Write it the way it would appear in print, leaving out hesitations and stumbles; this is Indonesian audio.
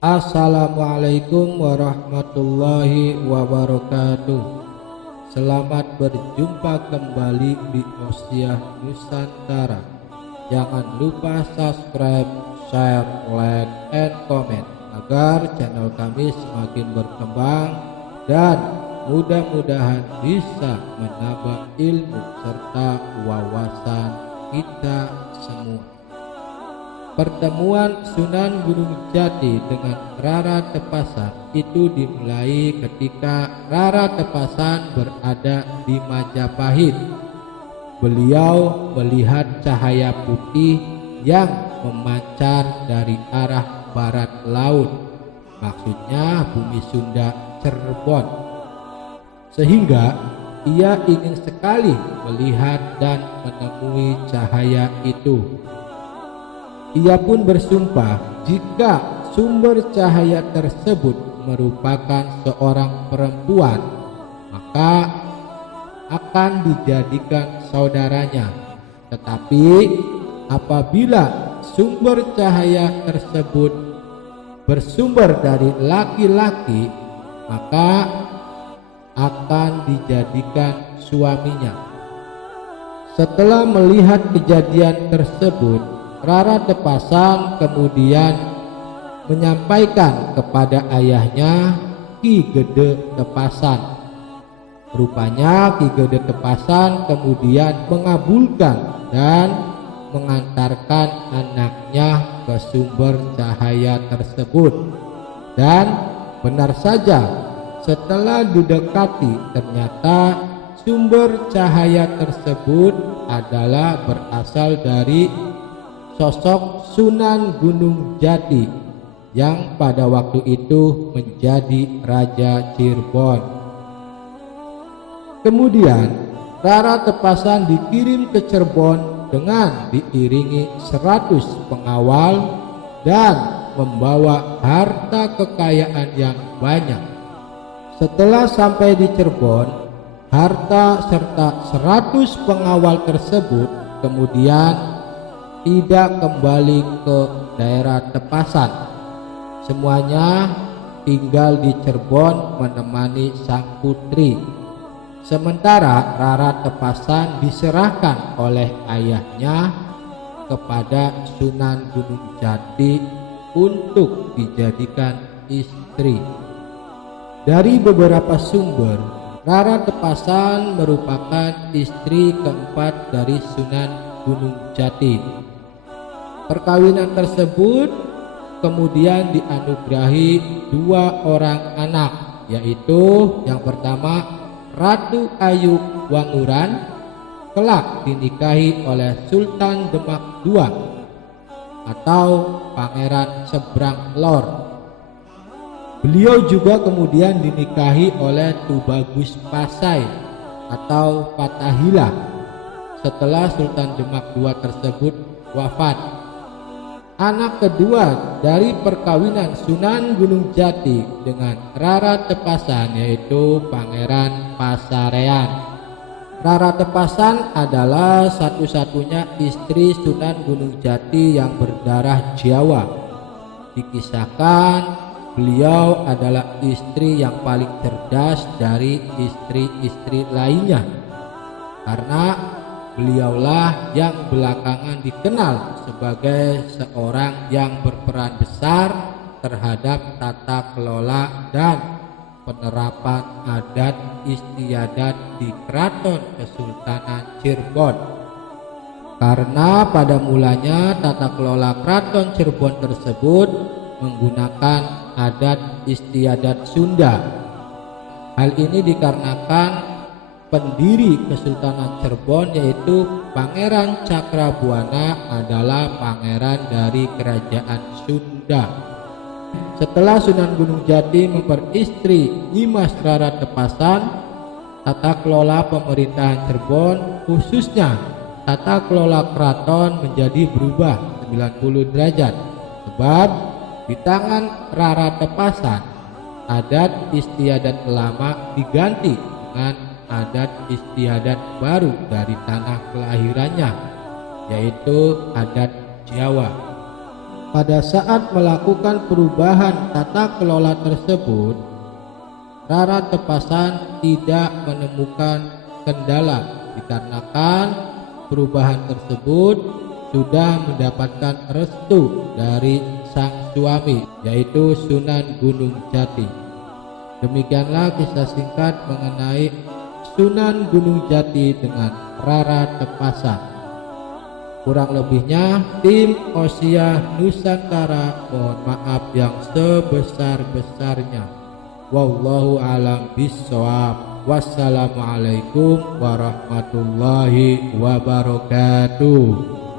Assalamualaikum warahmatullahi wabarakatuh. Selamat berjumpa kembali di Osiah Nusantara. Jangan lupa subscribe, share, like, and comment agar channel kami semakin berkembang dan mudah-mudahan bisa menambah ilmu serta wawasan kita semua. Pertemuan Sunan Gunung Jati dengan Rara Tepasan itu dimulai ketika Rara Tepasan berada di Majapahit. Beliau melihat cahaya putih yang memancar dari arah barat laut, maksudnya bumi Sunda Cirebon, sehingga ia ingin sekali melihat dan menemui cahaya itu. Ia pun bersumpah jika sumber cahaya tersebut merupakan seorang perempuan, maka akan dijadikan saudaranya. Tetapi apabila sumber cahaya tersebut bersumber dari laki-laki, maka akan dijadikan suaminya. Setelah melihat kejadian tersebut, Rara Tepasan kemudian menyampaikan kepada ayahnya, Ki Gede Tepasan. Rupanya Ki Gede Tepasan kemudian mengabulkan dan mengantarkan anaknya ke sumber cahaya tersebut. Dan benar saja, setelah didekati ternyata sumber cahaya tersebut adalah berasal dari sosok Sunan Gunung Jati yang pada waktu itu menjadi Raja Cirebon. Kemudian Rara Tepasan dikirim ke Cirebon dengan diiringi 100 pengawal dan membawa harta kekayaan yang banyak. Setelah sampai di Cirebon, harta serta 100 pengawal tersebut kemudian tidak kembali ke daerah Tepasan. Semuanya tinggal di Cirebon menemani sang putri. Sementara Rara Tepasan diserahkan oleh ayahnya kepada Sunan Gunung Jati untuk dijadikan istri. Dari beberapa sumber, Rara Tepasan merupakan istri keempat dari Sunan Gunung Jati. Perkawinan tersebut kemudian dianugerahi 2 orang anak, yaitu yang pertama Ratu Ayu Wanguran, kelak dinikahi oleh Sultan Demak II atau Pangeran Seberang Lor. Beliau juga kemudian dinikahi oleh Tubagus Pasai atau Fatahillah setelah Sultan Demak II tersebut wafat. Anak kedua dari perkawinan Sunan Gunung Jati dengan Rara Tepasan yaitu Pangeran Pasarean. Rara Tepasan adalah satu-satunya istri Sunan Gunung Jati yang berdarah Jawa. Dikisahkan beliau adalah istri yang paling cerdas dari istri-istri lainnya, karena beliaulah yang belakangan dikenal sebagai seorang yang berperan besar terhadap tata kelola dan penerapan adat istiadat di Keraton Kesultanan Cirebon. Karena pada mulanya tata kelola Keraton Cirebon tersebut menggunakan adat istiadat Sunda. Hal ini dikarenakan pendiri Kesultanan Cirebon yaitu Pangeran Cakrabuana adalah pangeran dari kerajaan Sunda. Setelah Sunan Gunung Jati memperistri Nyimas Rara Tepasan, tata kelola pemerintahan Cirebon khususnya tata kelola keraton menjadi berubah 90 derajat, sebab di tangan Rara Tepasan adat istiadat lama diganti dengan adat istiadat baru dari tanah kelahirannya, yaitu adat Jawa. Pada saat melakukan perubahan tata kelola tersebut, Rara Tepasan tidak menemukan kendala dikarenakan perubahan tersebut sudah mendapatkan restu dari sang suami, yaitu Sunan Gunung Jati. Demikianlah kisah singkat mengenai Sunan Gunung Jati dengan Rara Tepasan. Kurang lebihnya tim Osiah Nusantara mohon maaf yang sebesar-besarnya. Wallahu a'lam bishawab. Wassalamualaikum warahmatullahi wabarakatuh.